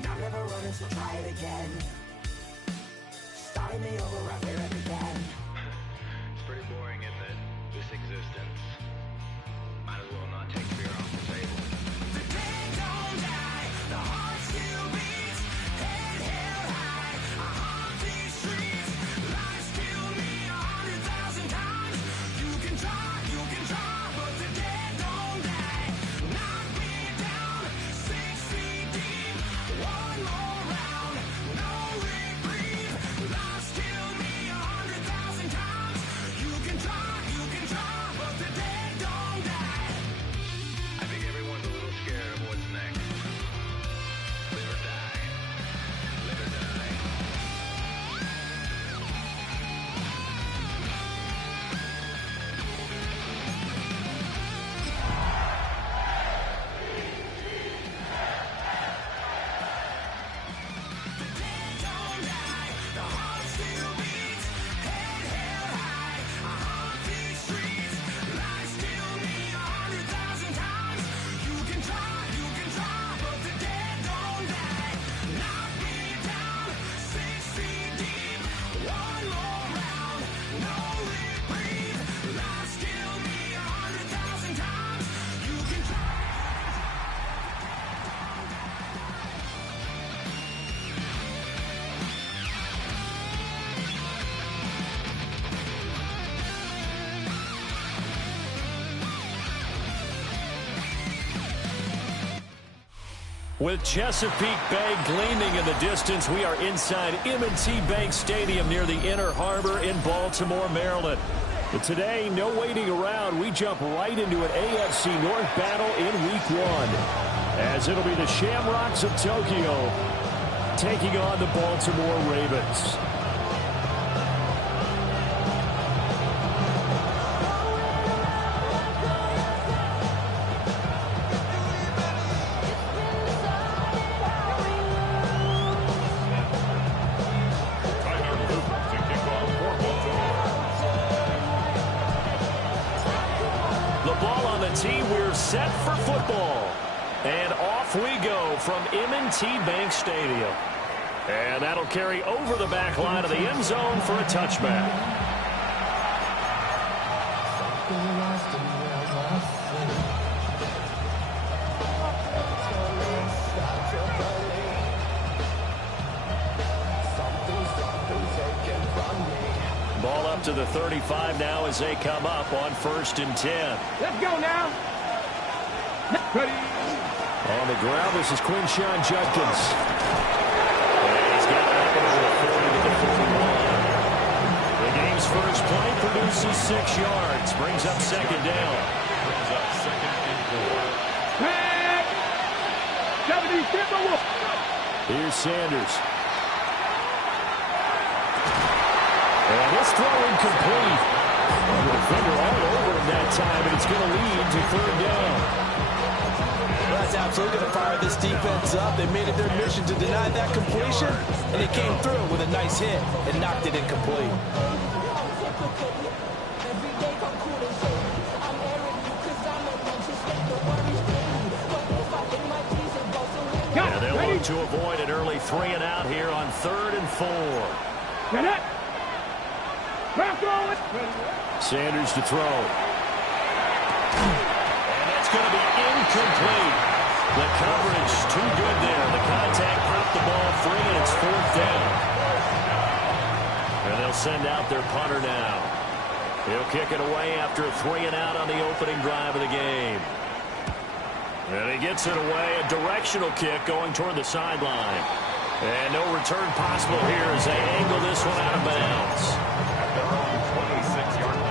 And I'm never running, so try it again. Starting me over right where it began. It's pretty boring, isn't it? This existence. Might as well not take fear off the table. The dead don't die, the heart still beats. Head held high, I haunt these streets. Lies killed me 100,000 times. You can try, but the dead don't die. Knock me down, 6 feet deep. One more round, no reprieve. Lies killed me 100,000 times. You can try, but the dead don't die. I think everyone's a little scared of what's next. Live or die. Live or die. The dead don't die, the heart still beats. Head held high, I haunt these streets. Lies kill me 100,000 times. You can try, but the dead don't die. Knock me down, 6 feet deep. One more round, no reprieve. Lies kill me 100,000 times. You can try. With Chesapeake Bay gleaming in the distance, we are inside M&T Bank Stadium near the Inner Harbor in Baltimore, Maryland. But today, no waiting around. We jump right into an AFC North battle in Week 1, as it'll be the Shamrocks of Tokyo taking on the Baltimore Ravens. The ball on the tee. We're set for football. And off we go from M&T Bank Stadium. And that'll carry over the back line of the end zone for a touchback. Ball up to the 35 now as they come up on 1st and 10. Let's go now. Ready. On the ground, this is Quinshawn Judkins. And he's got it up over the 40 to the 41. The game's first play produces 6 yards. Brings up 2nd down. Brings up 2nd and 4. Pack. 70, Timberwolves. Here's Sanders. And his throw incomplete. The defender all over him that time, and it's going to lead to 3rd down. Well, that's absolutely going to fire this defense up. They made it their mission to deny that completion, and they came through with a nice hit and knocked it incomplete. And they'll look to avoid an early 3 and out here on 3rd and 4. Get it. Sanders to throw. And that's going to be incomplete. The coverage too good there. The contact popped the ball free, and it's 4th down. And they'll send out their punter now. He'll kick it away after a 3 and out on the opening drive of the game. And he gets it away. A directional kick going toward the sideline. And no return possible here as they angle this one out of bounds. At their own 26-yard line.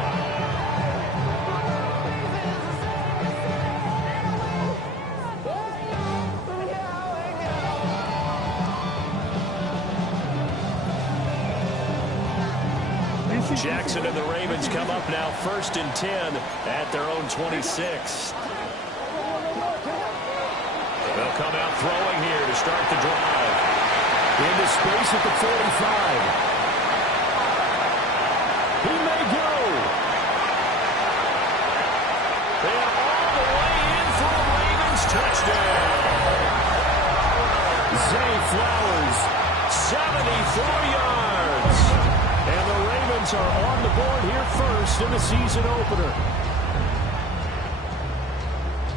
Jackson and the Ravens come up now 1st and 10 at their own 26. They'll come out throwing here to start the drive. Into space at the 45. He may go. And all the way in for a Ravens touchdown. Zay Flowers, 74 yards. And the Ravens are on the board here first in the season opener.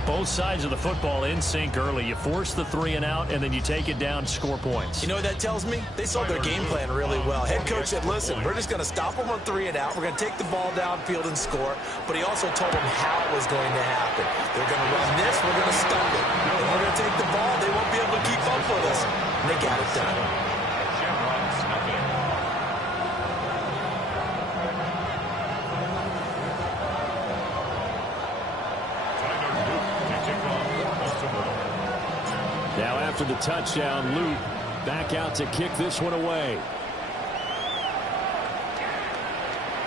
Both sides of the football in sync early. You force the 3 and out, and then you take it down, score points. You know what that tells me? They saw their game plan really well. Head coach said, listen, we're just going to stop them on 3 and out. We're going to take the ball downfield and score. But he also told them how it was going to happen. They're going to run this. We're going to stop it. And we're going to take the ball. They won't be able to keep up with us. And they got it done. Shamgods, nothing. Now after the touchdown, Luke back out to kick this one away.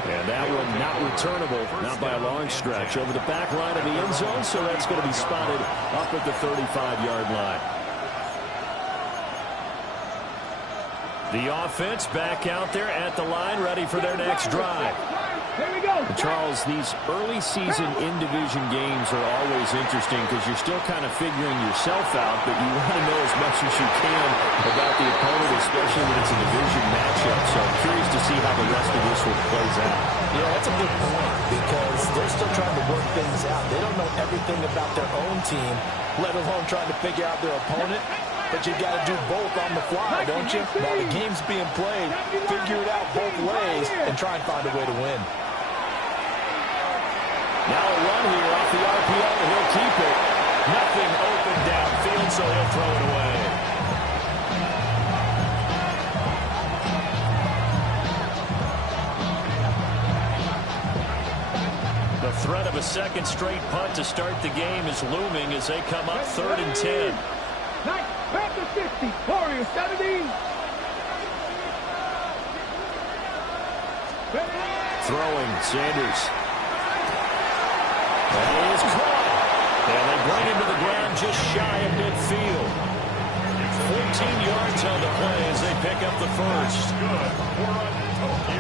And that one not returnable, not by a long stretch. Over the back line of the end zone, so that's going to be spotted up at the 35-yard line. The offense back out there at the line, ready for their next drive. Here we go. Charles, these early season in-division games are always interesting because you're still kind of figuring yourself out, but you want to know as much as you can about the opponent, especially when it's a division matchup. So I'm curious to see how the rest of this one plays out. Yeah, that's a good point because they're still trying to work things out. They don't know everything about their own team, let alone trying to figure out their opponent. But you got to do both on the fly, don't you? While the game's being played, figure it out both ways and try and find a way to win. Now a run here off the RPO, and he'll keep it. Nothing open downfield, so he'll throw it away. The threat of a second straight punt to start the game is looming as they come up 3rd and 10. Nice. Panther 60. Warriors 70. Throwing, Sanders. And he is caught. And they bring him to the ground just shy of midfield. 14 yards on the play as they pick up the first.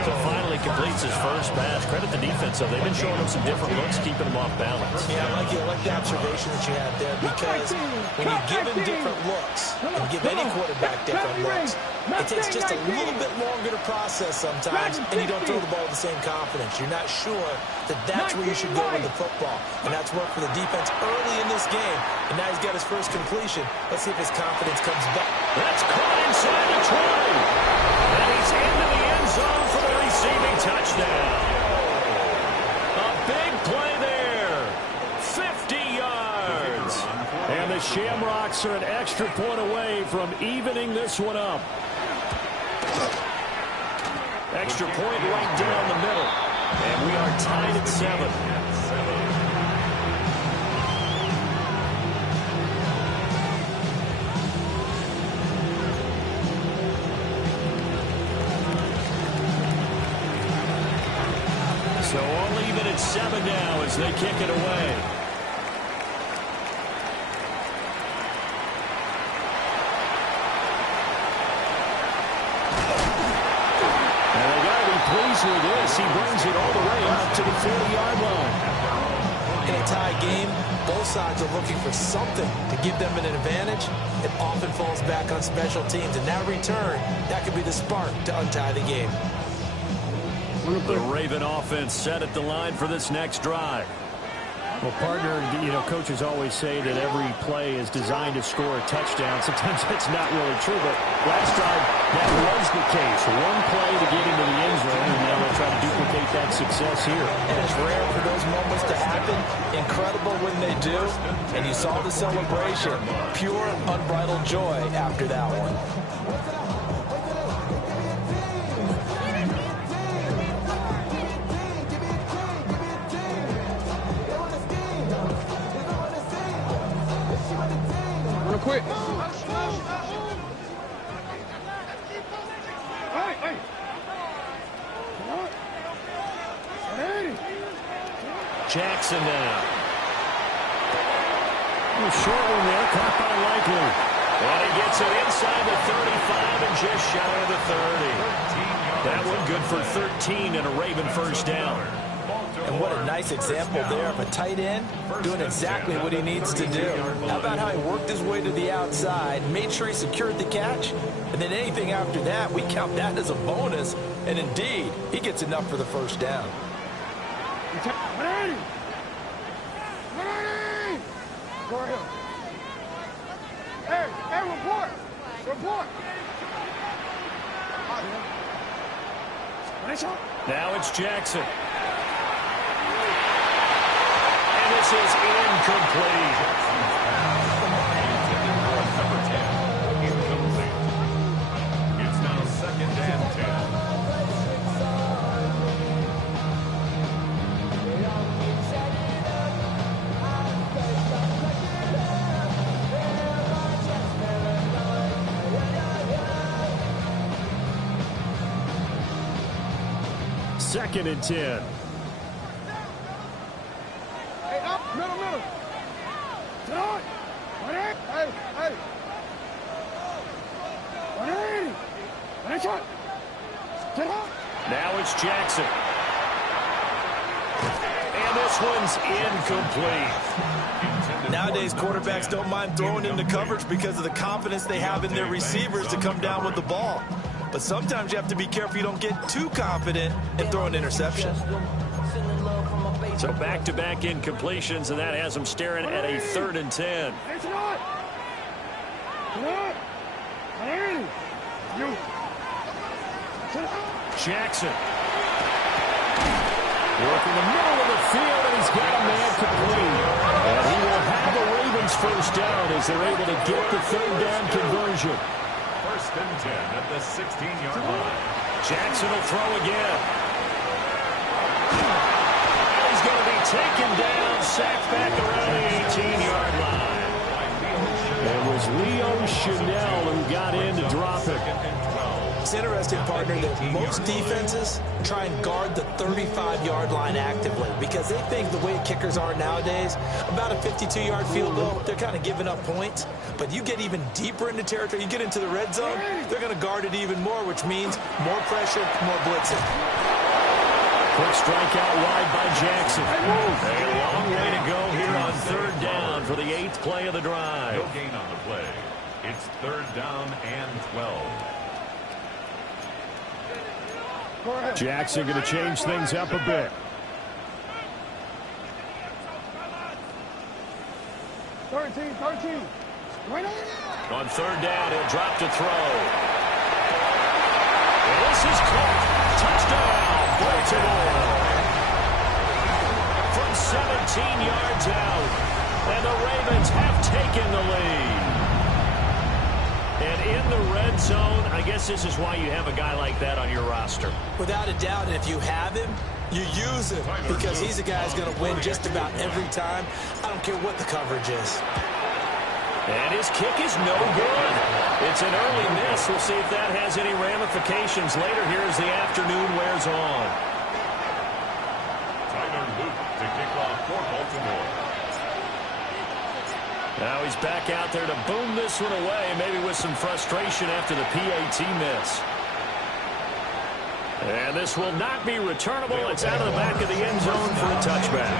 So finally completes his first pass. Credit the defense, though. They've been showing him some different looks, keeping him off balance. Yeah, I like the observation that you had there because when you give him different looks and give any quarterback different looks, it takes just a little bit longer to process sometimes, and you don't throw the ball with the same confidence. You're not sure that that's where you should go with the football, and that's worked for the defense early in this game, and now he's got his first completion. Let's see if his confidence comes back. That's caught inside the 20. And he's into the end zone for the receiving touchdown. A big play there. 50 yards. And the Shamrocks are an extra point away from evening this one up. Extra point right down the middle. And we are tied at 7. So all even at 7 now as they kick it away. And they got to be pleased with this. He brings it all the way up to the 40-yard line. In a tie game, both sides are looking for something to give them an advantage. It often falls back on special teams. And that return, that could be the spark to untie the game. The Raven offense set at the line for this next drive. Well, partner, you know, coaches always say that every play is designed to score a touchdown. Sometimes that's not really true, but last drive, that was the case. One play to get into the end zone, and now they'll try to duplicate that success here. And it's rare for those moments to happen. Incredible when they do. And you saw the celebration. Pure, unbridled joy after that one. Quick. Hey. Hey. Jackson now. A short one there, caught by Likely. And he gets it inside the 35 and just shy of the 30. That one good for 13 and a Raven first down. And what a nice example there of a tight end doing exactly what he needs to do. How about how he worked his way to the outside, made sure he secured the catch, and then anything after that, we count that as a bonus. And indeed, he gets enough for the first down. Hey, report! Report! Now it's Jackson. And this is incomplete. It's now 2nd and 10. Second and 10. Hey, up, middle. Sit on. Hey. 180. Finish up. Sit on. Now it's Jackson. And this one's incomplete. Nowadays, quarterbacks don't mind throwing into coverage because of the confidence they have in their receivers to come down with the ball. But sometimes you have to be careful you don't get too confident and throw an interception. So back-to-back incompletions, and that has them staring at a 3rd and 10. Jackson. Working the middle of the field, and he's got a man complete. And he will have the Ravens first down as they're able to get the 3rd down conversion. 1st and 10 at the 16-yard line. Jackson will throw again. And he's going to be taken down, sacked back around the 18-yard line. It was Leo Chanel who got in to drop it. It's interesting, partner, that most defenses try and guard the 35-yard line actively because they think the way kickers are nowadays, about a 52-yard field goal, they're kind of giving up points. But you get even deeper into territory, you get into the red zone, they're going to guard it even more, which means more pressure, more blitzing. Quick strike out wide by Jackson. A long way to go here on 3rd down for the 8th play of the drive. No gain on the play. It's 3rd down and 12. Jackson going to change things up a bit. 13. On 3rd down, he'll drop to throw. And this is caught. Touchdown, Baltimore. From 17 yards out. And the Ravens have taken the lead. And in the red zone, I guess this is why you have a guy like that on your roster. Without a doubt, and if you have him, you use him because he's a guy who's going to win just about every time. I don't care what the coverage is. And his kick is no good. It's an early miss. We'll see if that has any ramifications later here as the afternoon wears on. Tyler Luke to kick off for Baltimore. Now he's back out there to boom this one away, maybe with some frustration after the PAT miss. And this will not be returnable. It's out of the back of the end zone for a touchback.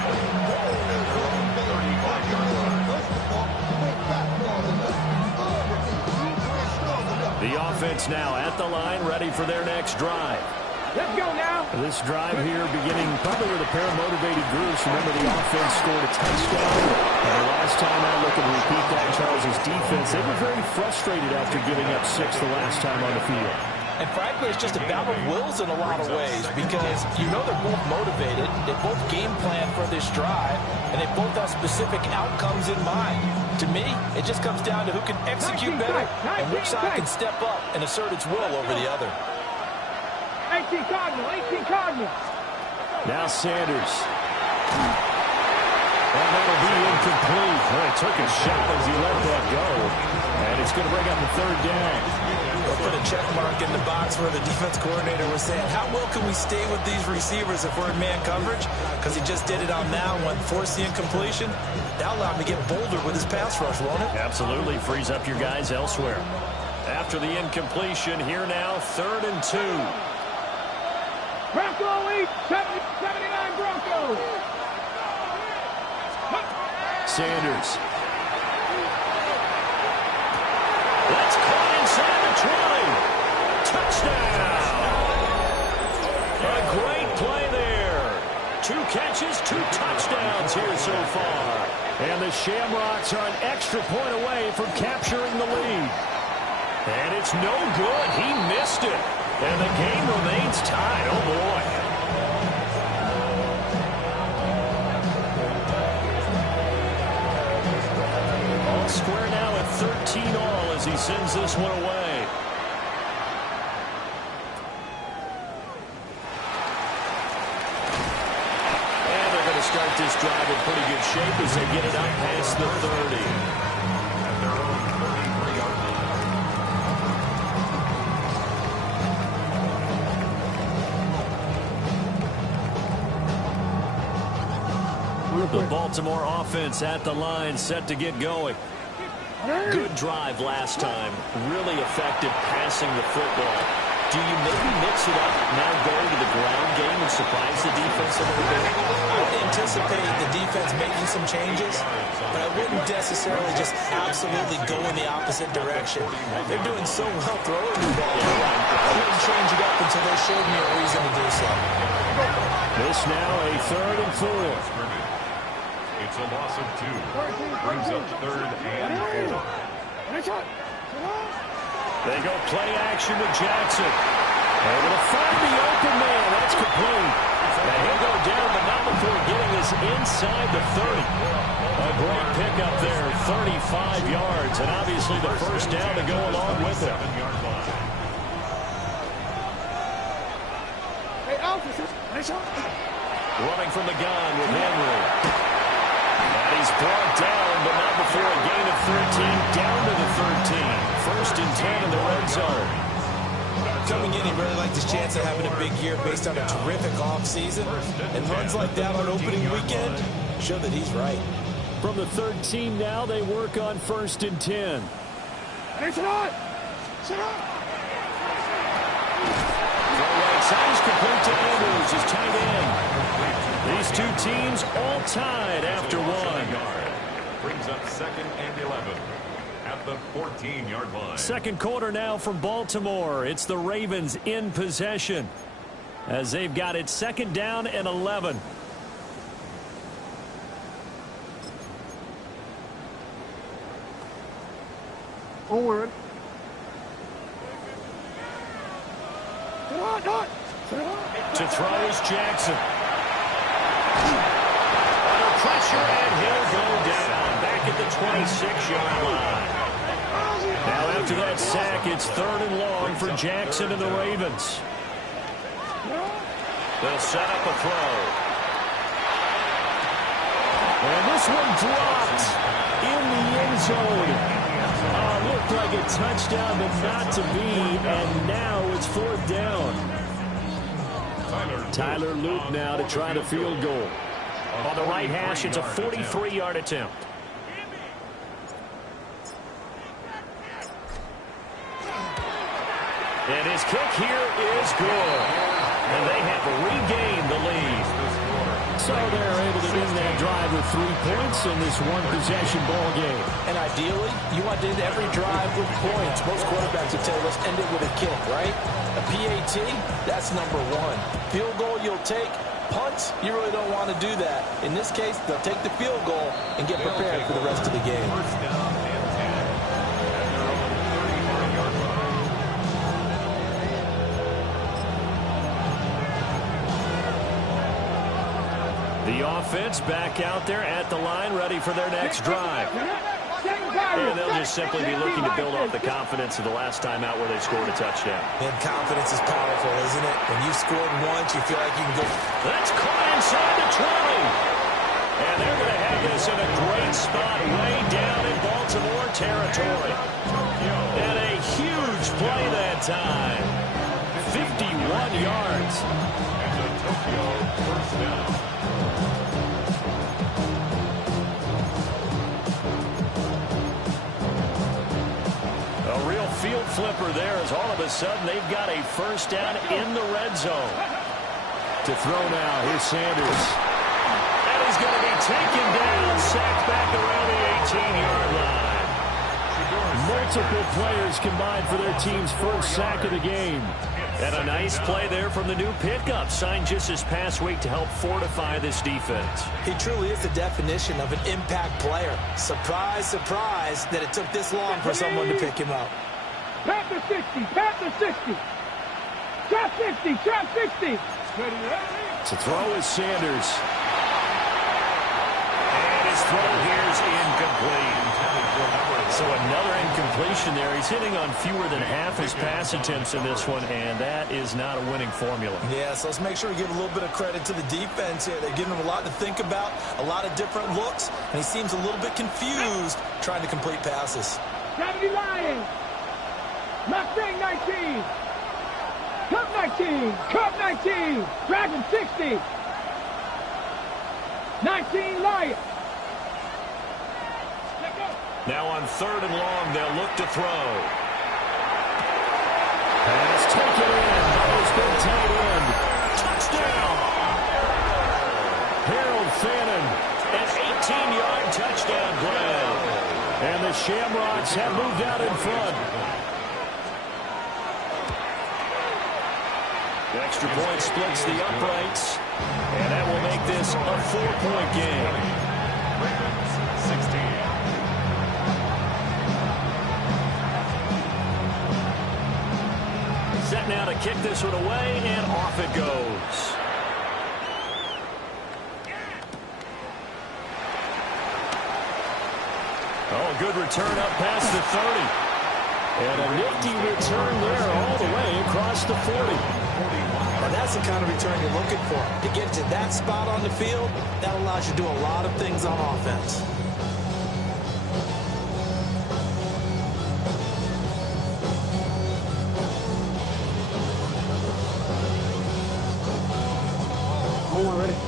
The offense now at the line, ready for their next drive. Let's go now. This drive here beginning probably with a pair of motivated groups. Remember, the offense scored a touchdown. And the last time I look and repeat that, Charles' defense, they were very frustrated after giving up 6 the last time on the field. And frankly, it's just a battle of wills in a lot of ways because you know they're both motivated. They both game plan for this drive, and they both have specific outcomes in mind. To me, it just comes down to who can execute better and which side can step up and assert its will over the other. 18 Cardinal. Now Sanders. And that'll be incomplete. Well, he took a shot as he let that go. And it's going to bring up the 3rd down. We'll put a check mark in the box where the defense coordinator was saying, how well can we stay with these receivers if we're in man coverage? Because he just did it on that one, forced the incompletion. That'll allow him to get bolder with his pass rush, won't it? Absolutely. Frees up your guys elsewhere. After the incompletion, here now, 3rd and 2. Bronco lead, 79 Broncos. Sanders. That's caught inside the 20. Touchdown. A great play there. 2 catches, 2 touchdowns here so far. And the Shamrocks are an extra point away from capturing the lead. And it's no good. He missed it. And the game remains tied. Oh, boy. All square now at 13 all as he sends this one away. And they're going to start this drive in pretty good shape as they get it up past the 30. At their own 33-yard line. The Baltimore offense at the line, set to get going. Good drive last time. Really effective passing the football. Do you maybe mix it up, now go to the ground game and surprise the defense a little bit? I would anticipate the defense making some changes, but I wouldn't necessarily just absolutely go in the opposite direction. They're doing so well throwing the ball. I wouldn't change it up until they showed me a reason to do so. This now a 3rd and 4. It's a loss of 2. Brings up 3rd and 4. They go play action to Jackson. Able to find the open man. That's complete. And he'll go down, but not before getting us inside the 30. A great pickup there, 35 yards. And obviously the first down to go along with it. 7-yard line. Running from the gun with Henry. And he's brought down, but not before a gain of 13, down to the 13. 1st and 10 in the red zone. Coming in, he really liked his chance of having a big year based on a terrific offseason. And runs like that on opening weekend show that he's right. From the 13 now, they work on 1st and 10. Size complete to Andrews, his tight end. These 2 teams all tied after 1. Brings up 2nd and 11 at the 14-yard line. Second quarter now from Baltimore. It's the Ravens in possession as they've got it 2nd down and 11. Forward. To throw is Jackson. Under pressure, and he'll go down. Back at the 26-yard line. Now after that sack, it's 3rd and long for Jackson and the Ravens. They'll set up a throw. And this one dropped in the end zone. Looked like a touchdown, but not to be, and now it's 4th down. Tyler Luke now to try the field goal. On the right hash, it's a 43-yard attempt. And his kick here is good. And they have regained the lead. So they're able to end that drive with 3 points in this one-possession ball game. And ideally, you want to end every drive with points. Most quarterbacks would tell us end it with a kick, right? A PAT, that's number 1. Field goal you'll take. Punts, you really don't want to do that. In this case, they'll take the field goal and get prepared for the rest of the game. 1st down and 10 at their own 34-yard line. The offense back out there at the line, ready for their next drive. And they'll just simply be looking to build off the confidence of the last time out where they scored a touchdown. And confidence is powerful, isn't it? When you've scored once, you feel like you can go. That's caught inside the 20. And they're going to have this in a great spot way down in Baltimore territory. And a huge play that time. 51 yards. And the Tokyo 1st down. A real field flipper there as all of a sudden they've got a 1st down in the red zone. To throw now, here's Sanders. And he's going to be taken down, sacked back around the 18-yard line. Multiple players combined for their team's first sack of the game. And a nice play there from the new pickup. Signed just this past week to help fortify this defense. He truly is the definition of an impact player. Surprise, surprise that it took this long for someone to pick him up. Pat the 60, pat the 60. Shot 60, shot 60. To throw is Sanders. And his throw here is incomplete. So another incompletion there. He's hitting on fewer than half his pass attempts in this one, and that is not a winning formula. Yeah, so let's make sure we give a little bit of credit to the defense here. They're giving him a lot to think about, a lot of different looks, and he seems a little bit confused trying to complete passes. 70 Lions. Mustang 19. Cup 19. Cup 19. Dragon 60. 19 Lions. Now on 3rd and long, they'll look to throw. Pass taken in. Ball's been tied in. Touchdown! Harold Fannin, an 18-yard touchdown play. And the Shamrocks have moved out in front. The extra point splits the uprights. And that will make this a 4-point game. Ravens 16. Set now to kick this one away, and off it goes. Oh, good return up past the 30. And a nifty return there all the way across the 40. And that's the kind of return you're looking for. To get to that spot on the field, that allows you to do a lot of things on offense.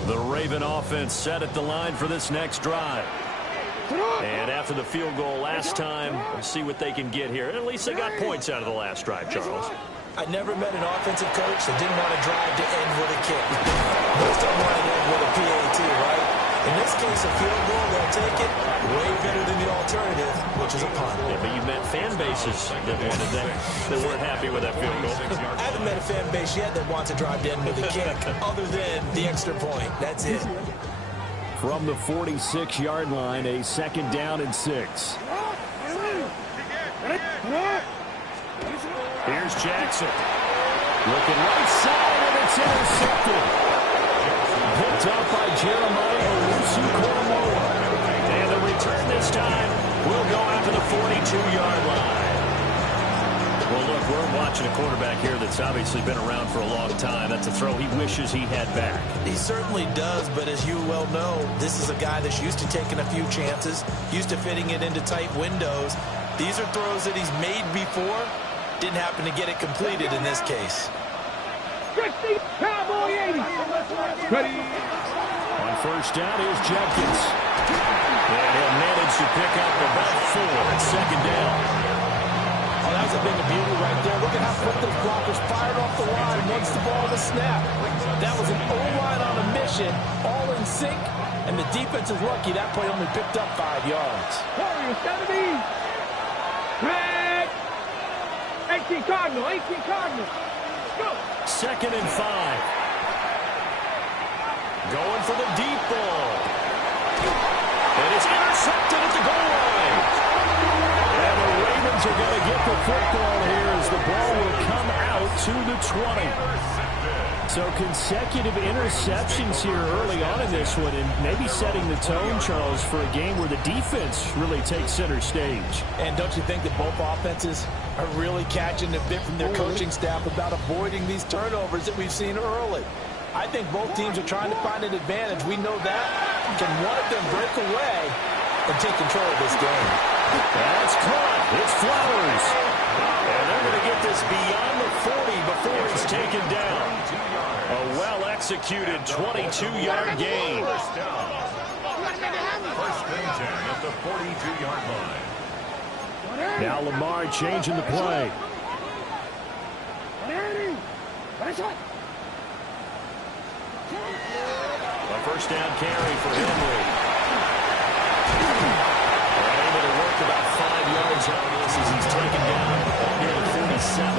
The Raven offense set at the line for this next drive. And after the field goal last time, we'll see what they can get here. At least they got points out of the last drive, Charles. I never met an offensive coach that didn't want to drive to end with a kick. Most of them want to end with a PAT, right? In this case, a field goal, they'll take it. Way better than the alternative, which is a punt. Yeah, but you met fan bases that wanted that, that weren't happy with that field goal. I haven't met a fan base yet that wants to drive to end with a kick, other than the extra point. That's it. From the 46-yard line, a 2nd down and 6. Here's Jackson. Looking right side, and it's intercepted. Picked up by Jeremiah Owusu-Koramoah. And the return this time will go out to the 42-yard line. Well, look, we're watching a quarterback here that's obviously been around for a long time. That's a throw he wishes he had back. He certainly does, but as you well know, this is a guy that's used to taking a few chances, used to fitting it into tight windows. These are throws that he's made before. Didn't happen to get it completed in this case. 60, Cowboy 80. Ready. On 1st down, here's Jenkins. And he'll manage to pick up about 4 at 2nd down. Oh, that was a bit of beauty right there. Look at how quick those blockers fired off the line once the ball was snapped. That was an O-line on a mission, all in sync, and the defense is lucky that play only picked up 5 yards. Warriors 70. Red. 18 Cardinal, 18 Cardinal. Go. 2nd and 5. Going for the deep ball. And it's intercepted at the goal line. And the Ravens are going to get the football here as the ball will come out to the 20. So consecutive interceptions here early on in this one, and maybe setting the tone, Charles, for a game where the defense really takes center stage. And don't you think that both offenses are really catching a bit from their coaching staff about avoiding these turnovers that we've seen early? I think both teams are trying to find an advantage. We know that. Can one of them break away and take control of this game? That's caught. It's Flowers. And they're going to get this beyond the 40 before he's taken down. A well-executed 22-yard gain. First down. First and 10 at the 42-yard line. Now Lamar changing the play. A first down carry for Henry. They're able to work about 5 yards on this as he's taken down near the 47.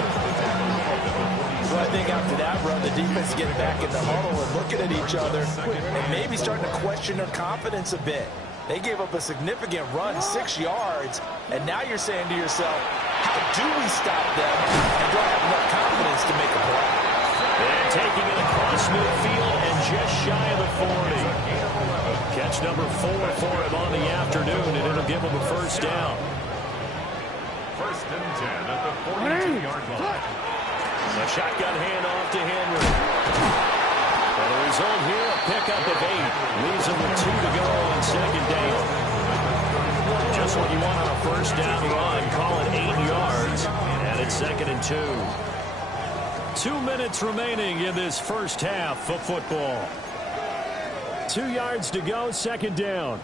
Well, I think after that run, the defense is getting back in the huddle and looking at each other and maybe starting to question their confidence a bit. They gave up a significant run, 6 yards, and now you're saying to yourself, how do we stop them, and do I have enough confidence to make a play? And taking it across midfield and just shy of the 40. Catch number 4 for him on the afternoon, and it'll give him a first down. First and 10 at the 42-yard line. A shotgun handoff to Henry. And the result here, a pickup of 8. Leaves him with 2 to go on second down. Just what you want on a first down run. Call it 8 yards. And it's 2nd and 2. 2 minutes remaining in this first half of football. 2 yards to go, second down.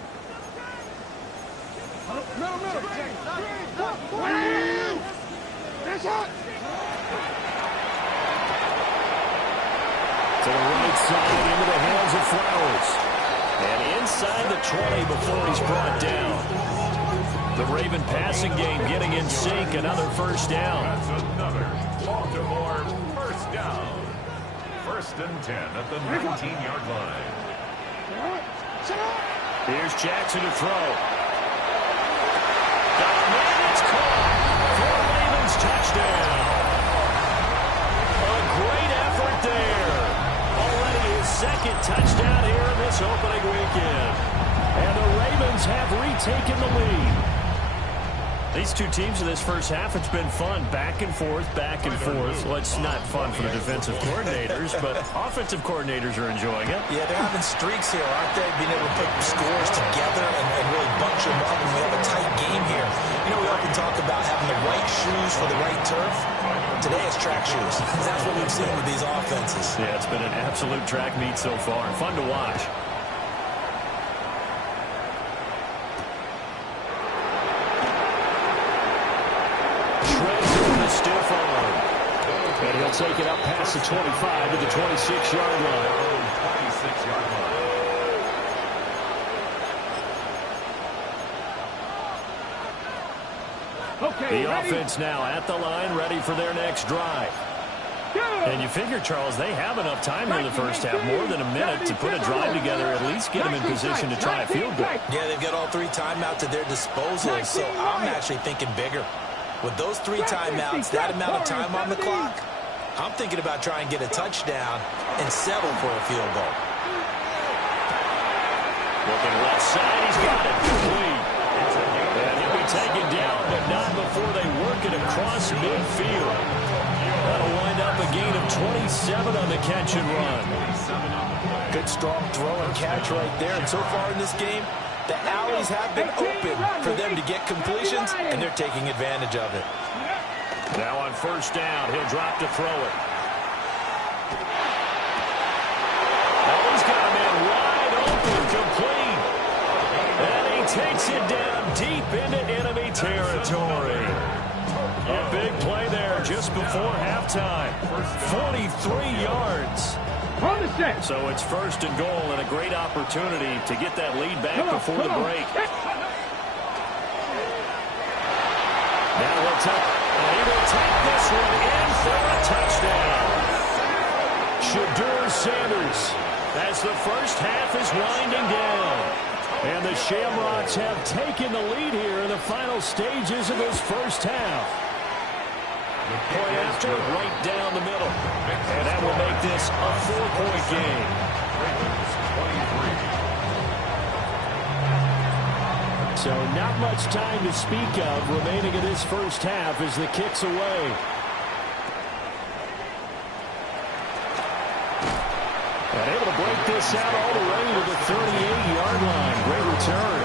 To the right side, into the hands of Flowers. And inside the 20 before he's brought down. The Raven passing game getting in sync. Another first down. That's another Baltimore first down. First and 10 at the 19-yard line. Here's Jackson to throw. Got a man, it's caught for a Ravens touchdown. A great effort there. Already his 2nd touchdown here in this opening weekend. And the Ravens have retaken the lead. These two teams in this first half, it's been fun. Back and forth, back and forth. Well, it's not fun for the defensive coordinators, but offensive coordinators are enjoying it. Yeah, they're having streaks here, aren't they? Being able to put scores together and really bunch them up, and we have a tight game here. You know, we often talk about having the right shoes for the right turf. Today it's track shoes. That's what we've seen with these offenses. Yeah, it's been an absolute track meet so far. Fun to watch. Stiff arm. And he'll take it up past the 25 to the 26-yard line. 26-yard line. The offense now at the line, ready for their next drive. And you figure, Charles, they have enough time here in the first half, more than a minute, to put a drive together, at least get them in position to try a field goal. Yeah, they've got all 3 timeouts at their disposal, so I'm actually thinking bigger. With those 3 timeouts, that amount of time on the clock, I'm thinking about trying to get a touchdown and settle for a field goal. Looking left side, he's got it complete. And he'll be taken down, but not before they work it across midfield. That'll wind up a gain of 27 on the catch and run. Good strong throw and catch right there. And so far in this game, the alleys have been open for them to get completions, and they're taking advantage of it. Now on first down, he'll drop to throw it. Now he's got a man wide open, complete. And he takes it down deep into enemy territory. A big play there just before halftime. 43 yards. So it's first and goal, and a great opportunity to get that lead back before the break. Now he'll take, and he will take this one in for a touchdown. Shadur Sanders, as the first half is winding down. And the Shamrocks have taken the lead here in the final stages of this first half. Point after, right down the middle. And that will make this a 4-point game. So not much time to speak of remaining in this first half as the kick's away. And able to break this out all the way to the 38-yard line. Great return.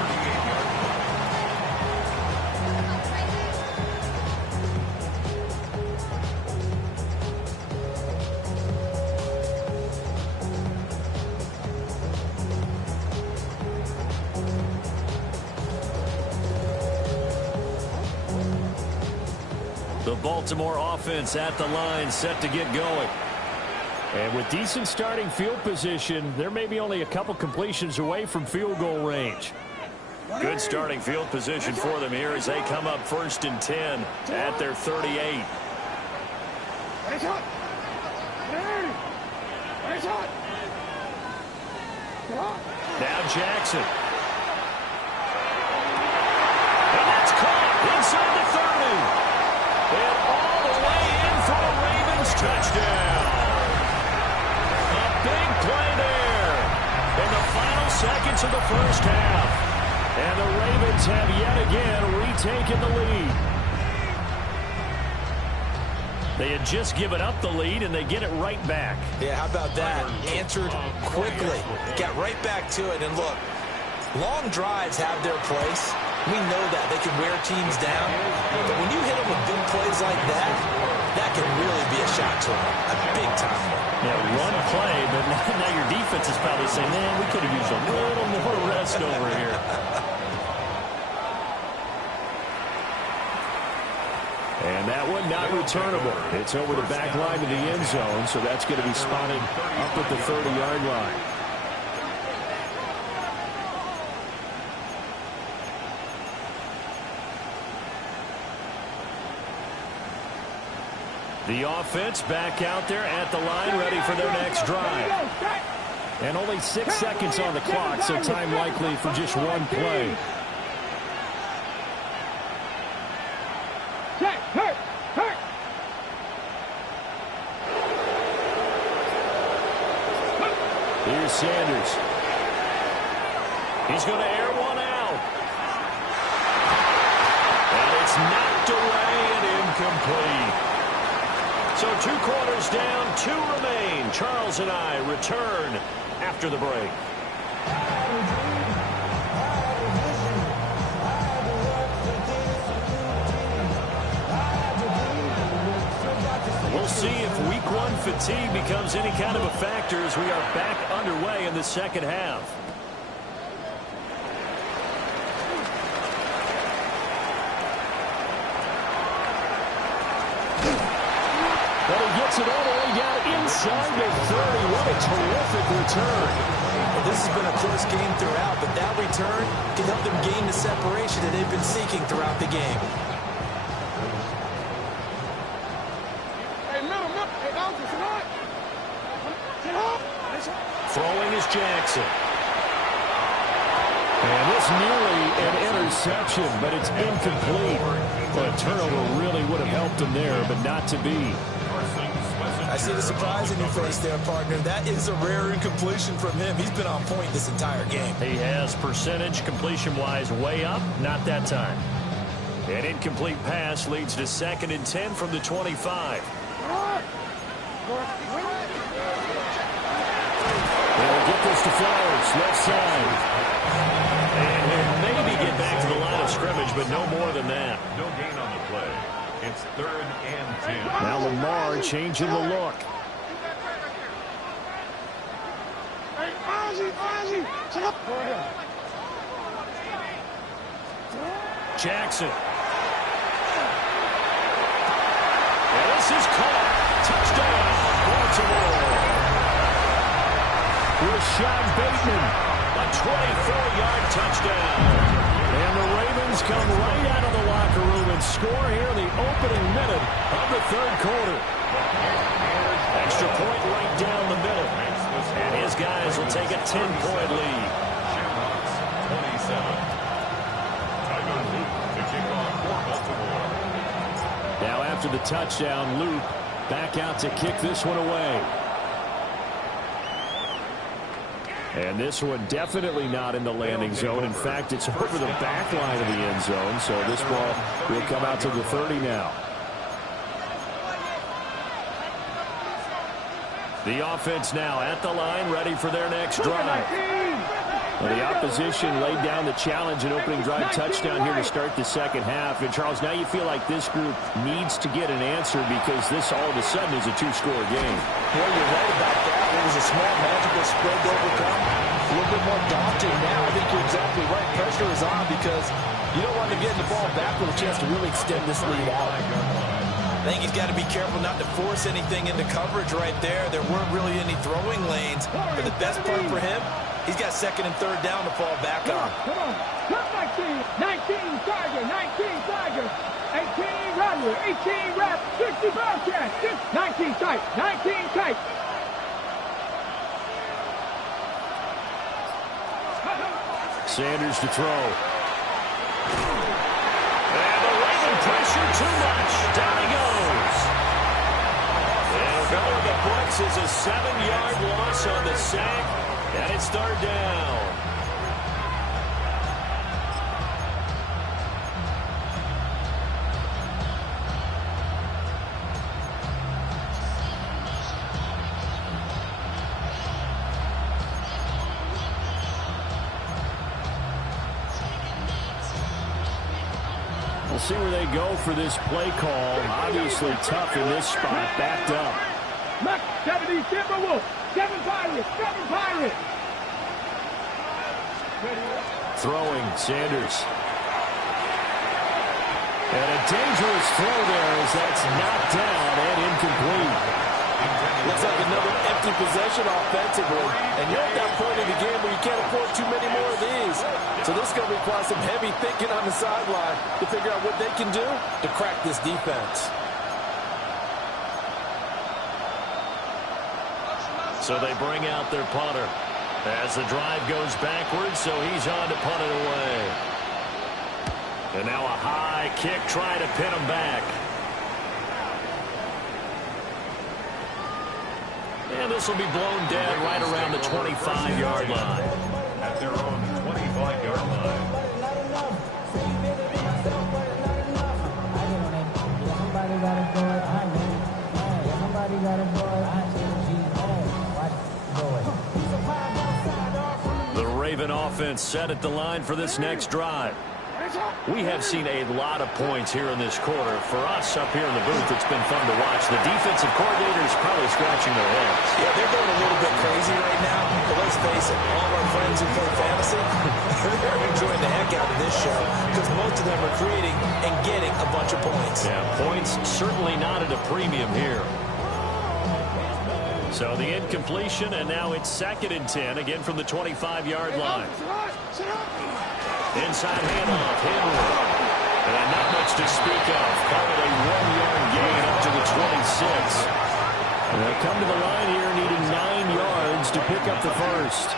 The Baltimore offense at the line, set to get going. And with decent starting field position, there may be only a couple completions away from field goal range. Good starting field position for them here as they come up 1st and 10 at their 38. Now Jackson. And that's caught inside the 30. And all the way in for a Ravens touchdown. A big play there in the final seconds of the first half. And the Ravens have yet again retaken the lead. They had just given up the lead, and they get it right back. Yeah, how about that? Answered quickly. Got right back to it. And look, long drives have their place. We know that. They can wear teams down. But when you hit them with big plays like that, that can really be a shot to them. A big-time one. Yeah, one play, but now your defense is probably saying, man, we could have used a little more rest over here. And that one not returnable. It's over the back line to the end zone, so that's going to be spotted up at the 30-yard line. The offense back out there at the line, ready for their next drive. And only 6 seconds on the clock, so time likely for just one play. Here's Sanders. He's going to air one out. And it's knocked away and incomplete. So 2 quarters down, 2 remain. Charles and I return after the break. We'll see if week 1 fatigue becomes any kind of a factor as we are back underway in the second half. But he gets it all the way down inside the 30. What a terrific return. Well, this has been a close game throughout, but that return can help them gain the separation that they've been seeking throughout the game. Throwing is Jackson. And this nearly an interception, but it's incomplete. But a turnover really would have helped him there, but not to be. I see the surprise in your face there, partner. That is a rare incompletion from him. He's been on point this entire game. He has percentage completion-wise way up, not that time. An incomplete pass leads to 2nd and 10 from the 25. They'll get this to Flowers, left side. And he'll maybe get back to the line of scrimmage, but no more than that. No gain on the play. It's 3rd and 10. Now Lamar changing the look. Jackson. And this is caught. Touchdown, Baltimore. Rashad Bateman, a 24-yard touchdown. And the Ravens come right out of the locker room and score here in the opening minute of the 3rd quarter. Extra point right down the middle. And his guys will take a 10-point lead. Shamgods, 27. Tyler Luke to kick off for Baltimore. Now after the touchdown, Luke back out to kick this one away. And this one definitely not in the landing zone. In fact, it's over the back line of the end zone. So this ball will come out to the 30 now. The offense now at the line, ready for their next drive. Well, the opposition laid down the challenge and opening drive touchdown here to start the second half. And, Charles, now you feel like this group needs to get an answer because this all of a sudden is a 2-score game. Well, you're right about that. It was a small, magical spread to overcome. A little bit more daunting now. I think you're exactly right. Pressure is on because you don't want to get the ball back with a chance to really extend this lead out. I think he's got to be careful not to force anything into coverage right there. There weren't really any throwing lanes. But the best part for him, he's got second and third down to fall back on. Come on. Come 19 Tiger, 19 Tiger. 18 Rattler, 18 Rap, 60 Bobcat. 19 tight, 19 tight. Sanders to throw. And the Raven pressure too much. Down he goes. And going the books is a 7-yard loss on the sack. And it's third down. We'll see where they go for this play call. Obviously tough in this spot. Backed up. Max, 70 Timberwolf, 7 Pirates, 7 Pirates. Throwing, Sanders. And a dangerous throw there as that's knocked down and incomplete. Looks like another empty possession offensively. And you're at that point in the game where you can't afford too many more of these. So this is going to require some heavy thinking on the sideline to figure out what they can do to crack this defense. So they bring out their punter as the drive goes backwards, so he's on to punt it away. And now a high kick trying to pin him back. And this will be blown dead right around the 25-yard line. At their own 25-yard line. The Raven offense set at the line for this next drive. We have seen a lot of points here in this quarter. For us up here in the booth, it's been fun to watch. The defensive coordinators probably scratching their heads. Yeah, they're going a little bit crazy right now. But let's face it, all of our friends who play fantasy, they're enjoying the heck out of this show because most of them are creating and getting a bunch of points. Yeah, points certainly not at a premium here. So the incompletion, and now it's 2nd and 10, again from the 25-yard line. Inside handoff, Henry. And not much to speak of. Call it a 1-yard gain up to the 26. And they'll come to the line here needing 9 yards to pick up the first.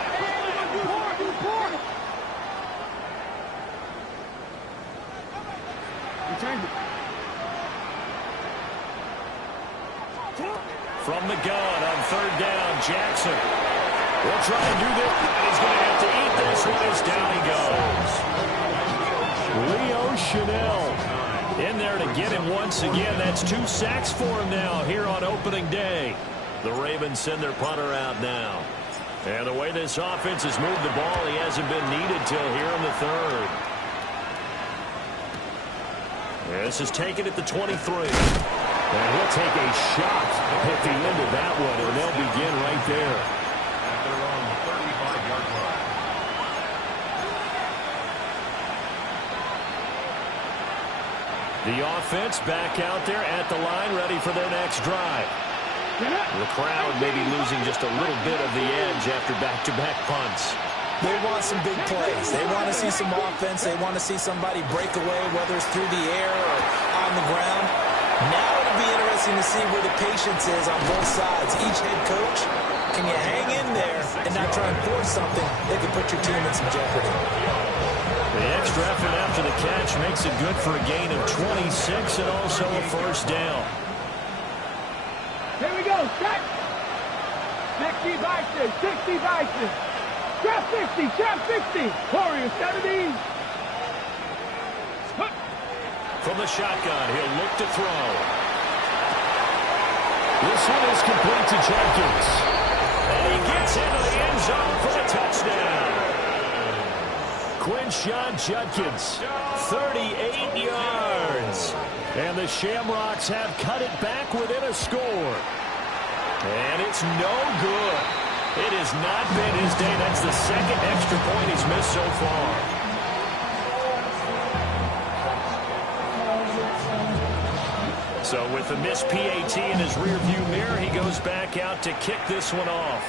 From the gun on 3rd down, Jackson. We'll try and do this. He's going to have to eat this one as down he goes. Leo Chanel in there to get him once again. That's 2 sacks for him now here on opening day. The Ravens send their punter out now. And the way this offense has moved the ball, he hasn't been needed till here in the 3rd. This is taken at the 23. And he'll take a shot at the end of that one, and they'll begin right there. At their own 35-yard line. The offense back out there at the line, ready for their next drive. The crowd may be losing just a little bit of the edge after back-to-back punts. They want some big plays. They want to see some offense. They want to see somebody break away, whether it's through the air or on the ground. Now it'll be interesting to see where the patience is on both sides. Each head coach, can you hang in there and not try and force something that could put your team in some jeopardy? The extra effort after the catch makes it good for a gain of 26 and also a first down. Here we go, set. 60 Bison, 60 Bison. Trap 60, trap 60. Warriors 70. From the shotgun, he'll look to throw. This one is complete to Jenkins. And he gets into the end zone for a touchdown. Quinshon Judkins, 38 yards. And the Shamrocks have cut it back within a score. And it's no good. It has not been his day. That's the 2nd extra point he's missed so far. So with the missed PAT in his rearview mirror, he goes back out to kick this one off.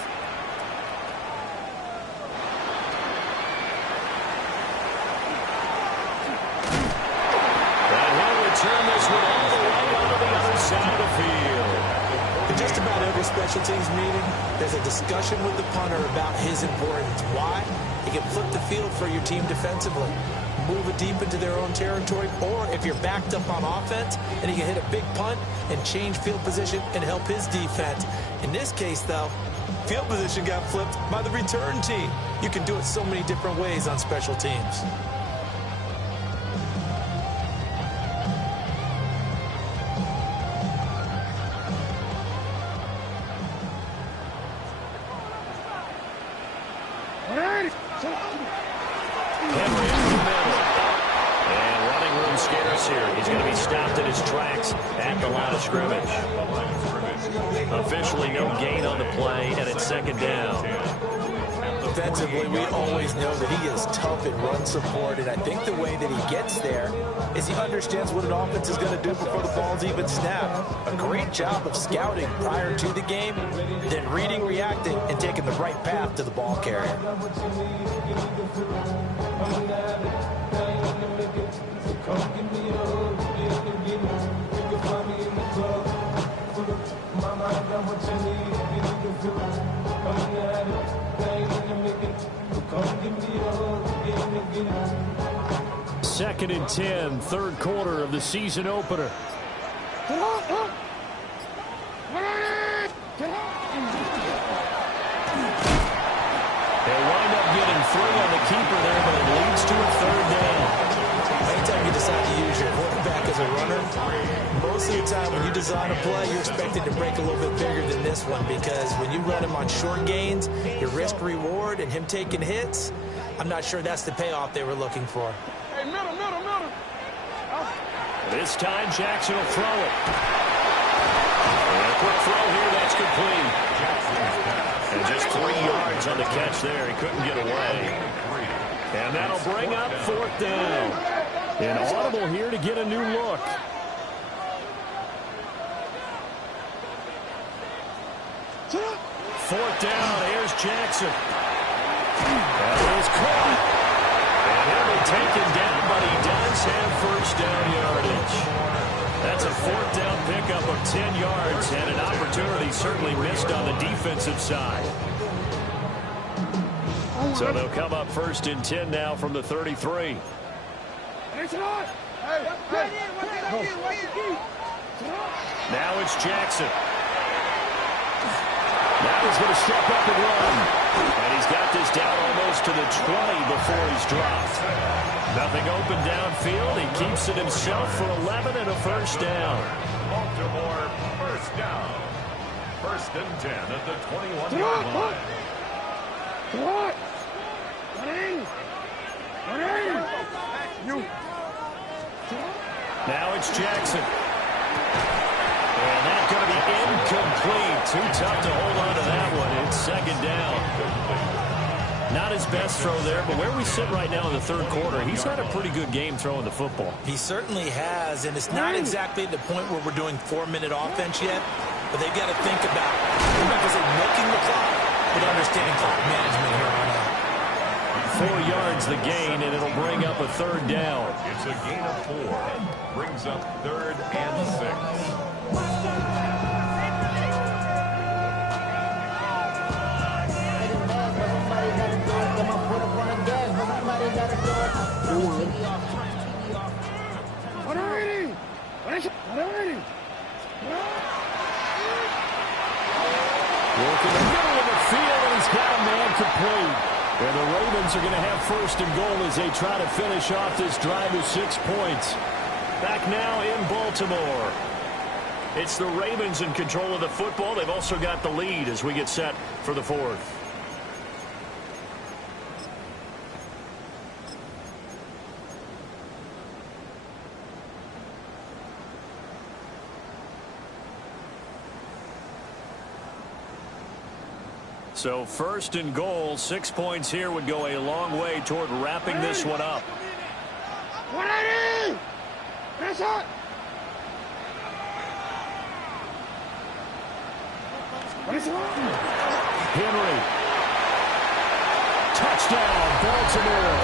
And he'll return this one all the way onto the other side of the field. In just about every special teams meeting, there's a discussion with the punter about his importance. Why? He can flip the field for your team defensively, move it deep into their own territory, or if you're backed up on offense, and he can hit a big punt and change field position and help his defense. In this case, though, field position got flipped by the return team. You can do it so many different ways on special teams. Henry in the middle. And running room scarce here. He's going to be stopped in his tracks at the line of scrimmage. Officially no gain on the play, and it's second down. Defensively, we always know that he is tough in run support, and I think the way that he gets there is he understands what an offense is going to do before the ball's even snapped. A great job of scouting prior to the game, then reading, reacting, and taking the right path to the ball carrier. Second and 10, third quarter of the season opener. They'll wind up getting 3 on the keeper there, but it leads to a third down. Anytime you decide to use your quarterback as a runner, most of the time when you design a play, you're expected to break a little bit bigger than this one, because when you run him on short gains, your risk-reward and him taking hits, I'm not sure that's the payoff they were looking for. Hey, middle. This time Jackson will throw it. And a quick throw here, that's complete. And just 3 yards on the catch there. He couldn't get away. And that'll bring up fourth down. An audible here to get a new look. Fourth down, here's Jackson. That is caught. And he'll be taken down, but he does have first down yardage. That's a fourth down pickup of 10 yards, and an opportunity certainly missed on the defensive side. So they'll come up first and 10 now from the 33. Now it's Jackson. Now he's going to step up and run. And he's got this down almost to the 20 before he's dropped. Nothing open downfield. He keeps it himself for 11 and a first down. Baltimore first down. First and 10 at the 21-yard line. Now it's Jackson. And that's going to be incomplete. Too tough to hold on to that one. It's second down. Not his best throw there, but where we sit right now in the third quarter, he's had a pretty good game throwing the football. He certainly has, and it's not exactly at the point where we're doing 4-minute offense yet, but they've got to think about, I'm not going to say milking the clock, but understanding clock management here on out. 4 yards the gain, and it'll bring up a third down. It's a gain of 4. Brings up third and 6. Working the middle of the field, and he's got a man complete. And the Ravens are going to have first and goal as they try to finish off this drive with 6 points. Back now in Baltimore. It's the Ravens in control of the football. They've also got the lead as we get set for the fourth. So first and goal, 6 points here would go a long way toward wrapping this one up. Henry. Touchdown, Baltimore.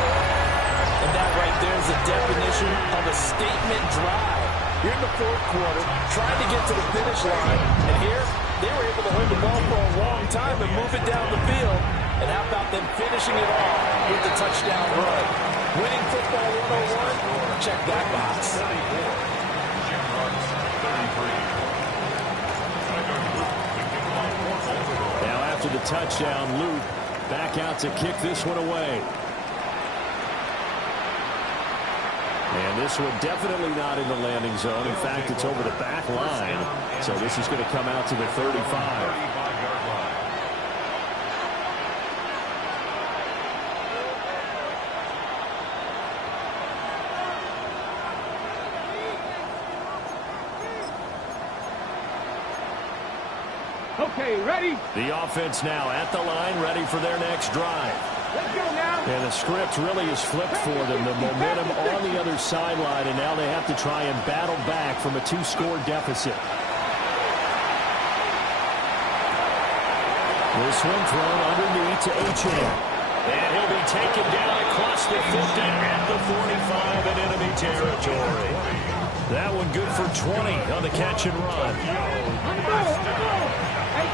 And that right there is a definition of a statement drive. You're in the fourth quarter, trying to get to the finish line, and here they were able to hold the ball for a long time and move it down the field. And how about them finishing it off with the touchdown run? Winning football 101, check that box. Shamgods, 33. Now after the touchdown, Luke back out to kick this one away. And this one definitely not in the landing zone. In fact, it's over the back line. So this is going to come out to the 35. 35-yard line. Okay, ready? The offense now at the line, ready for their next drive. Let's go now. And the script really is flipped for them. The momentum on the other sideline, and now they have to try and battle back from a 2-score deficit. This one thrown underneath to H.M. And he'll be taken down across the 50 at the 45 in enemy territory. That one good for 20 on the catch and run. 18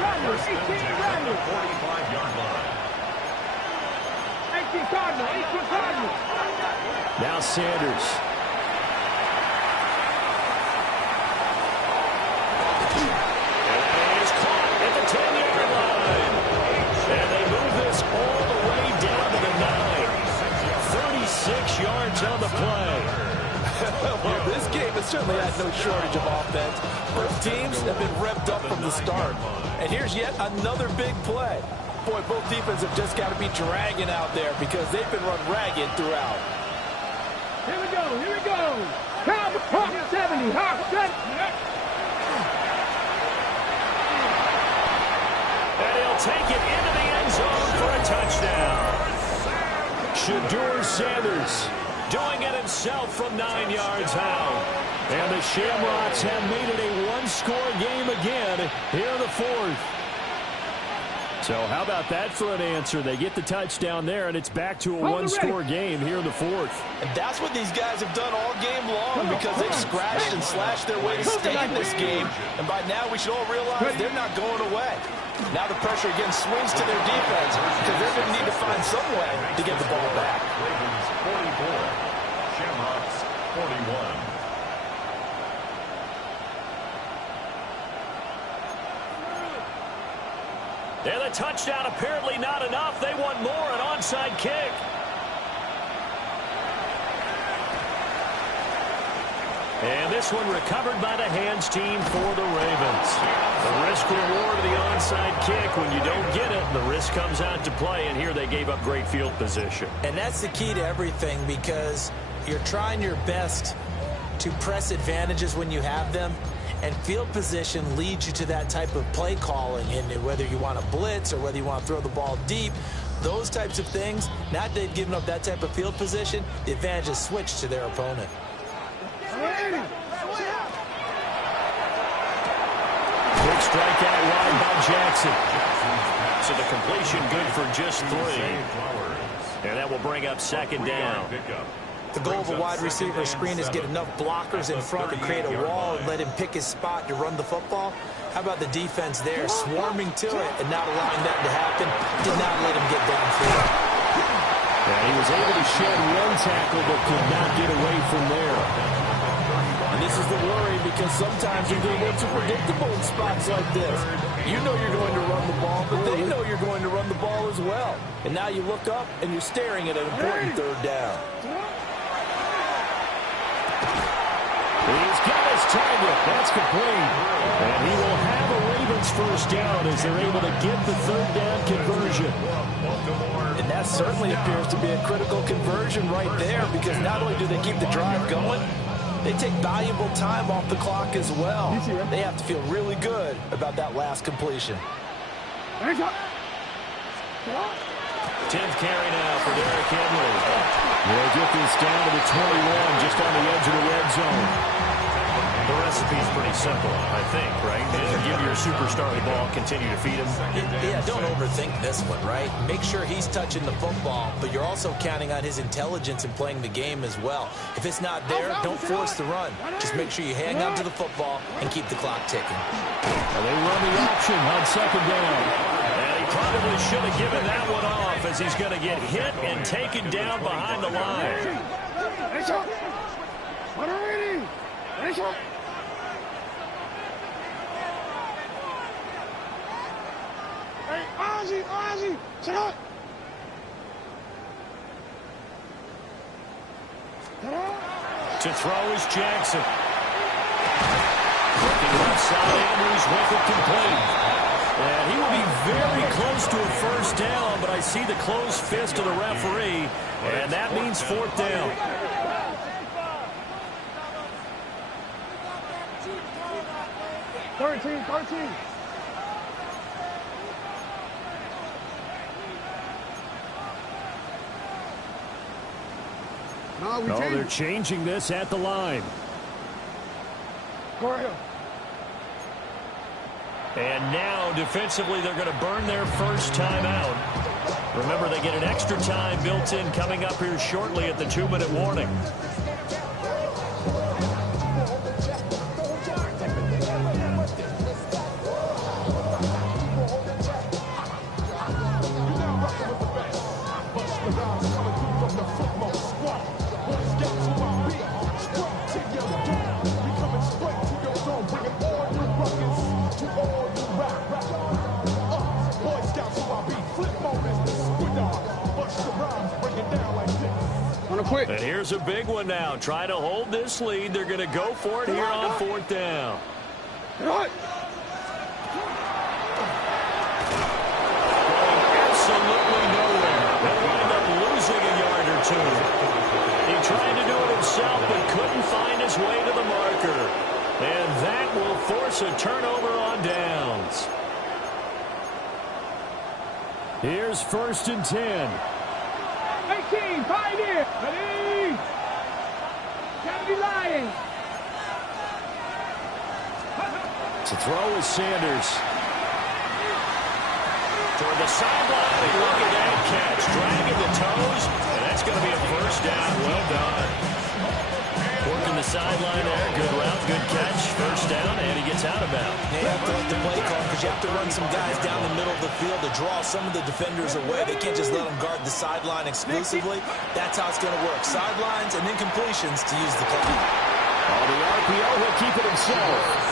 Cardinal. 45-yard line. 18 Cardinal. Now Sanders. And is caught at the 10-yard line. And they move this all the way down to the 9. 36 yards on the play. Well, this game has certainly had no shortage of offense. Both teams have been revved up from the start. And here's yet another big play. Boy, both defenses have just got to be dragging out there because they've been run ragged throughout. Here we go. Hawk 70. Hawk 70. And he'll take it into the end zone for a touchdown. Shedeur Sanders doing it himself from 9 yards out. And the Shamrocks have made it a one-score game again here in the fourth. So how about that for an answer? They get the touchdown there, and it's back to a one-score game here in the fourth. And that's what these guys have done all game long because they've scratched and slashed their way to stay in this game. And by now, we should all realize they're not going away. Now the pressure again swings to their defense because they're going to need to find some way to get the ball back. Ravens 44. Shamrocks 41. And the touchdown apparently not enough. They want more, an onside kick. And this one recovered by the hands team for the Ravens. The risk-reward of the onside kick. When you don't get it, the risk comes out to play, and here they gave up great field position. And that's the key to everything because you're trying your best to press advantages when you have them. And field position leads you to that type of play calling, and whether you want to blitz or whether you want to throw the ball deep, those types of things, now that they've given up that type of field position, the advantage is switched to their opponent. Quick strike out wide by Jackson. So the completion good for just 3. And that will bring up second down. The goal of a wide receiver screen is get enough blockers in front to create a wall and let him pick his spot to run the football. How about the defense there, swarming to it and not allowing that to happen? Did not let him get downfield. And he was able to shed one tackle but could not get away from there. And this is the worry because sometimes you get a little too predictable in spots like this. You know you're going to run the ball, but they know you're going to run the ball as well. And now you look up and you're staring at an important third down. He's got his target. That's complete. And he will have a Ravens first down as they're able to get the third down conversion. And that certainly appears to be a critical conversion right there because not only do they keep the drive going, they take valuable time off the clock as well. They have to feel really good about that last completion. 10th carry now for Derrick Henry. They'll get this down to the 21, just on the edge of the red zone. The recipe's pretty simple, I think, right? Give your superstar the ball, continue to feed him. Yeah, don't overthink this one, right? Make sure he's touching the football, but you're also counting on his intelligence in playing the game as well. If it's not there, don't force the run. Just make sure you hang on to the football and keep the clock ticking. Well, they run the option on second down. And he probably should have given that one off as he's going to get hit and taken down behind the line. To throw is Jackson. Looking left side, Andrews with it complete. And he will be very close to a first down, but I see the closed fist of the referee, and that means fourth down. Thirteen. No, they're changing this at the line. And now, defensively, they're going to burn their first time out. Remember, they get an extra time built in coming up here shortly at the 2-minute warning. And here's a big one now. Trying to hold this lead. They're going to go for it here on fourth down. Going absolutely nowhere. They'll wind up losing a yard or two. He tried to do it himself, but couldn't find his way to the marker. And that will force a turnover on downs. Here's 1st and 10. 18, pioneer, ready? Gotta be lying. To throw is Sanders. Toward the sideline, and look at that catch. Dragging the toes, and that's going to be a first down. Well done. Working the sideline there. Good route, good catch. First down, and he gets out of bounds. You have to like the play call because you have to run some guys down the middle of the field to draw some of the defenders away. They can't just let them guard the sideline exclusively. That's how it's going to work. Sidelines and then completions to use the clock. On the RPO, he'll keep it himself.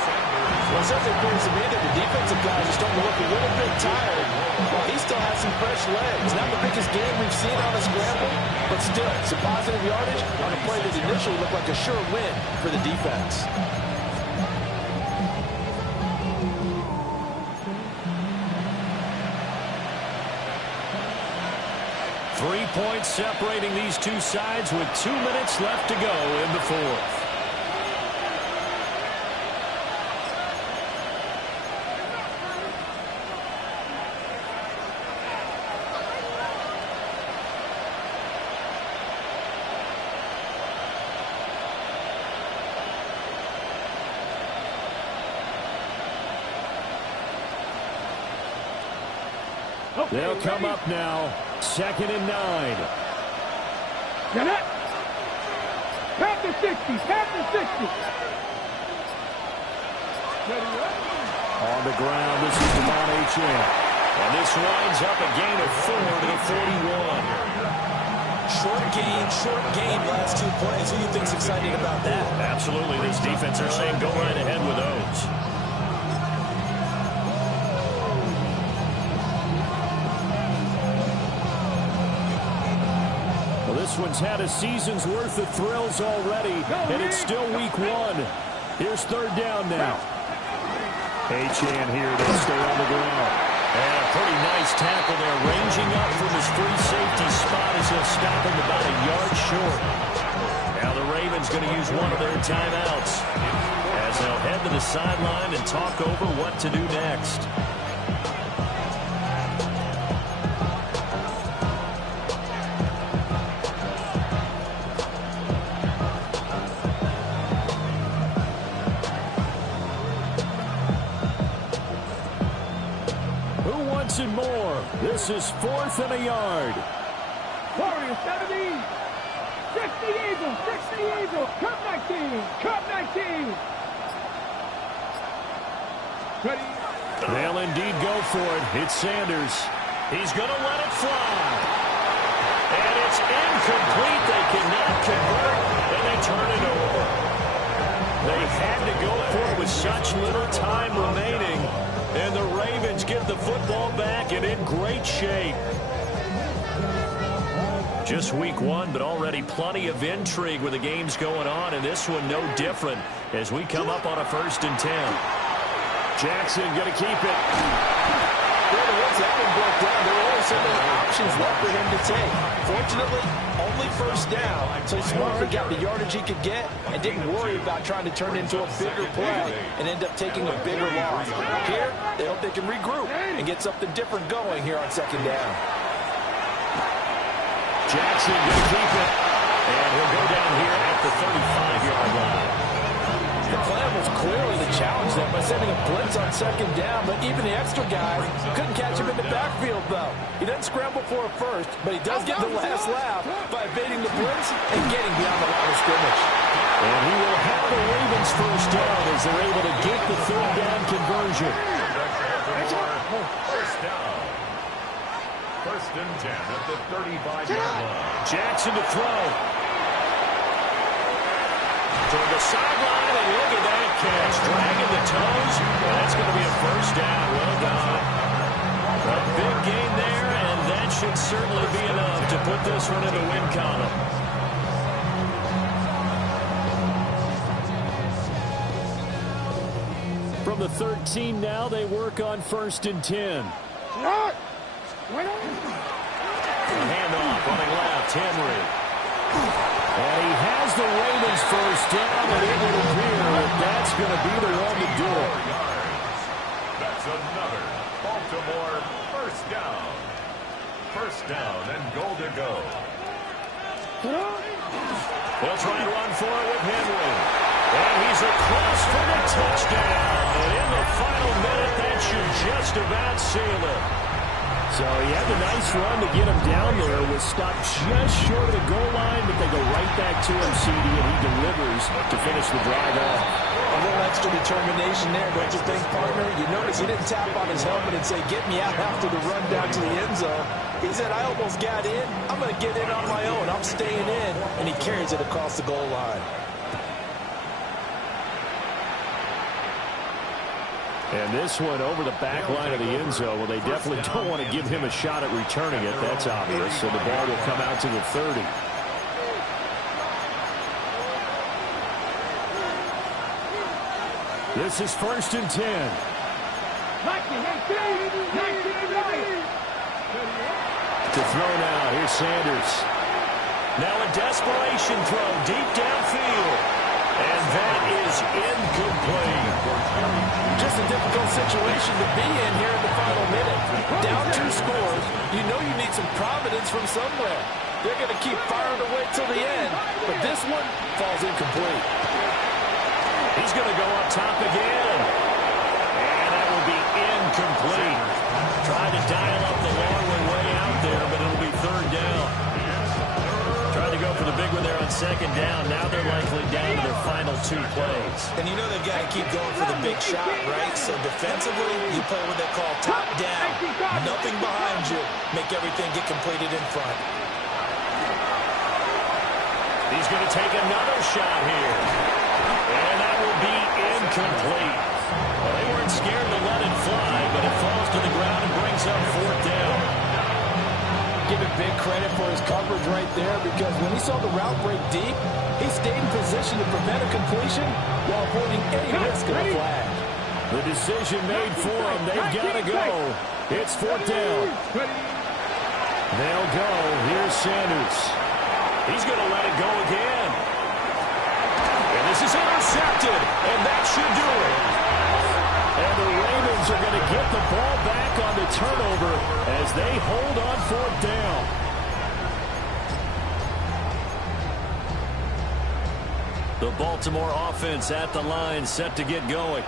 Well, it certainly appears to me that the defensive guys are starting to look a little bit tired. Well, he still has some fresh legs. Not the biggest game we've seen on a scramble, but still, some positive yardage on a play that initially looked like a sure win for the defense. Three points separating these two sides with 2 minutes left to go in the fourth. They'll come up now. 2nd and 9. Get it. Pat the 60. On the ground, this is Devon Achane. And this winds up a gain of 4 to the 41. Short game, last 2 plays. Who do you think's excited about that? Absolutely. This defense, they're saying go right ahead with those. This one's had a season's worth of thrills already, and it's still week 1. Here's 3rd down now. Achane here to stay on the ground. And a pretty nice tackle there, ranging up from his free safety spot as he'll stop him about a yard short. Now the Ravens going to use one of their timeouts as they'll head to the sideline and talk over what to do next. yards and more. This is 4th and a yard. Warriors 70. 60 Eagles. 60 Eagles. Cup 19. Cup 19. Ready. They'll indeed go for it. It's Sanders. He's going to let it fly. And it's incomplete. They cannot convert, and they turn it over. They had to go for it with such little time remaining, and the Ravens get the football back and in great shape. Just week 1, but already plenty of intrigue with the games going on, and this one no different as we come up on a 1st and 10. Jackson going to keep it. Once that one broke down, there were only so many options left for him to take. Fortunately, only 1st down, so he smartly got the yardage he could get and didn't worry about trying to turn it into a bigger play and end up taking a bigger loss. Here, they hope they can regroup and get something different going here on 2nd down. Jackson going to keep it, and he'll go down here at the 35-yard line. The plan was clearly to challenge them by sending a blitz on 2nd down, but even the extra guys couldn't catch him in the backfield, though. He doesn't scramble for a first, but he does get the last laugh by evading the blitz and getting beyond the line of scrimmage. And he will have the Ravens 1st down as they're able to get the 3rd down conversion. First down. 1st and 10 at the 35-yard line. Jackson to throw. Toward the sideline, and look at that catch. Dragging the toes. That's going to be a 1st down. Well done. A big gain there, and that should certainly be enough to put this one in the win column. From the 13 now, they work on 1st and 10. Handoff running left, Henry. And he has the Ravens 1st down, and it would appear that that's going to be the one to do it. That's another Baltimore 1st down. 1st down and goal to go. They'll try and run for it with Henry. And he's across for the touchdown. And in the final minute, that should just about seal it. So he had a nice run to get him down there. Was stopped just short of the goal line, but they go right back to him, CD, and he delivers to finish the drive off. A little extra determination there, don't you think, partner? You notice he didn't tap on his helmet and say, get me out after the run down to the end zone. He said, I almost got in. I'm going to get in on my own. I'm staying in. And he carries it across the goal line. And this one over the back line of the end zone. Well, they definitely don't want to give him a shot at returning it. That's obvious. So the ball will come out to the 30. This is 1st and 10. 19, 19, right. To throw now. Here's Sanders. Now a desperation throw deep downfield. And that is incomplete. Just a difficult situation to be in here in the final minute. Down 2 scores. You know you need some providence from somewhere. They're going to keep firing away till the end. But this one falls incomplete. He's going to go up top again. And that will be incomplete. Trying to dial up the long way out there, but it'll be 3rd down. Trying to go for the big one there on 2nd down. Now they're likely down to their final 2 plays. And you know they've got to keep going for the big shot, right? So defensively, you play what they call top down. Nothing behind you. Make everything get completed in front. He's going to take another shot here. And that will be incomplete. Well, they weren't scared to let it fly, but it falls to the ground and brings up 4th down. Give him big credit for his coverage right there, because when he saw the route break deep, he stayed in position to prevent a completion while avoiding any risk of a flag. The decision made for him. They've got to go. It's 4th down. They'll go. Here's Sanders. He's going to let it go again. And this is intercepted, and that should do it. And the Ravens are going to get the ball back on the turnover as they hold on 4th down. The Baltimore offense at the line, set to get going.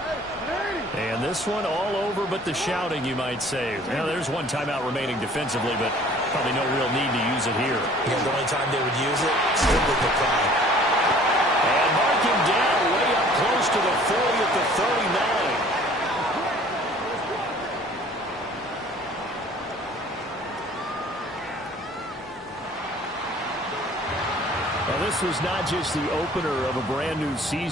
And this one all over but the shouting, you might say. Now, there's one timeout remaining defensively, but probably no real need to use it here. Yeah, the only time they would use it, still with the crowd. And mark him down way up close to the 40 at the 39. Well, this was not just the opener of a brand new season.